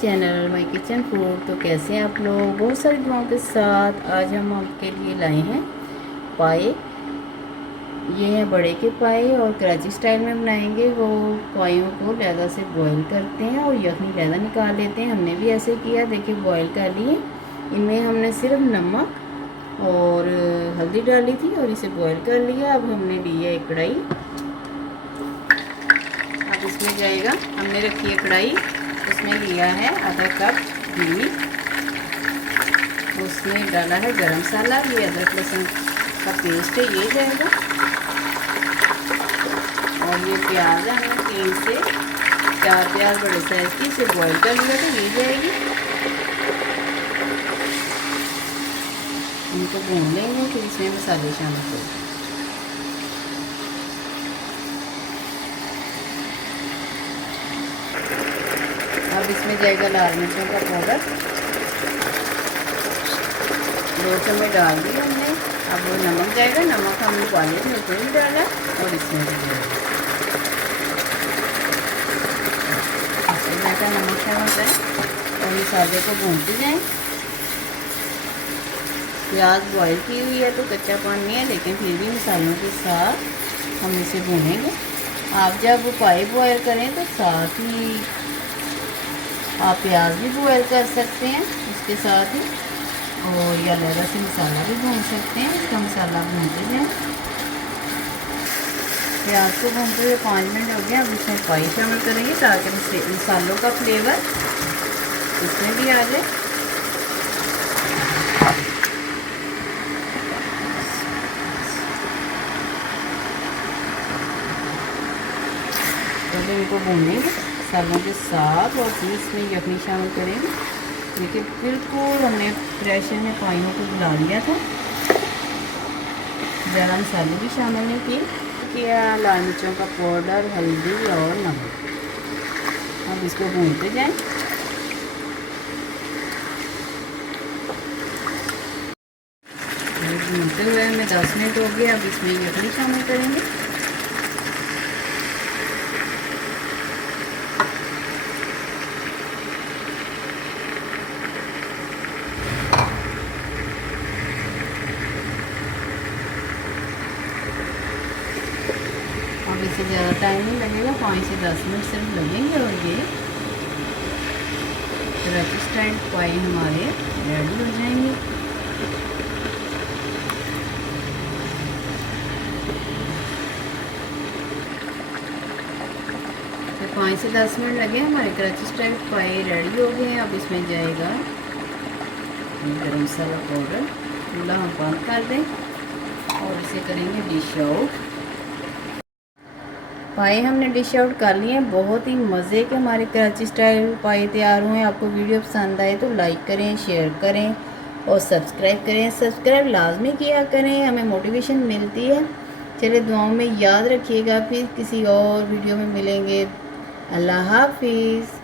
Channel my kitchen food. तो कैसे हैं आप लोग? बहुत सारी दुआओं के साथ आज हम आपके लिए लाए हैं पाए। ये हैं बड़े के पाए और कराची स्टाइल में बनाएंगे। वो पायों को लैदा से बॉईल करते हैं और यखनी लैदा निकाल लेते हैं। हमने भी ऐसे किया। देखिए बॉईल कर लिए। इनमें हमने सिर्फ नमक और हल्दी डाली थी और इसे बॉईल कर लिया। अब हमने लिया एक कढ़ाई। अब इसमें जाएगा, हमने रखी है कढ़ाई, उसमें लिया है आधा कप घी। उसमें डाला है गरम मसाला, ये अदरक लहसुन का पेस्ट है, ये जाएगा। और ये प्याज है, हमने 3 से 4 प्याज बड़े साइज की, इसे बॉईल कर लिया तो ये जाएगी। इनको भून लेंगे, फिर इसमें मसाले शामिल करेंगे। अब इसमें जाएगा लाल मिर्चों का पाउडर, 2 चम्मच डाल दिया हमने। अब वो नमक जाएगा, नमक हमने पानी में उसमें भी डाला और इसमें भी डाला। इससे ज़्यादा नमक शामिल करें और मसाले को भूनते जाएं। प्याज बॉईल की हुई है तो कच्चा पानी है, लेकिन फिर भी मसालों के साथ हम इसे भूनेंगे। आप जब पाए बॉयल करें तो साथ ही आप प्याज भी बॉयल कर सकते हैं उसके साथ ही, और या लहरा से मसाला भी भून सकते हैं। इसका मसाला भूनते जाएं। प्याज को भूनते हुए 5 मिनट हो गए। अब इसमें पाई शामिल करेंगे ताकि मसालों का फ्लेवर इसमें भी आ जाए। पहले इनको भूनेंगे मसालों के साथ और फिर इसमें यखनी शामिल करेंगे। देखिए बिल्कुल हमने प्रेशर में पाइयों को मिला लिया था, ज़्यादा मसाले भी शामिल नहीं किया। लाल मिर्चों का पाउडर, हल्दी और नमक। अब इसको भूनते जाएं। भूनते हुए हमें 10 मिनट हो गए। अब इसमें यखनी शामिल करेंगे। अब इसे ज़्यादा टाइम नहीं लगेगा, 5 से 10 मिनट सिर्फ लगेंगे और ये कराची स्टाइल पाए हमारे रेडी हो जाएंगे। तो 5 से 10 मिनट लगे, हमारे कराची स्टाइल पाए रेडी हो गए हैं। अब इसमें जाएगा गरम मसाला पाउडर। चूल्हा हम बंद कर दें और इसे करेंगे डिश आउट। पाए हमने डिश आउट कर लिए हैं। बहुत ही मज़े के हमारे कराची स्टाइल पाए तैयार हुए हैं। आपको वीडियो पसंद आए तो लाइक करें, शेयर करें और सब्सक्राइब करें। सब्सक्राइब लाजमी किया करें, हमें मोटिवेशन मिलती है। चलिए दुआओं में याद रखिएगा। फिर किसी और वीडियो में मिलेंगे। अल्लाह हाफिज़।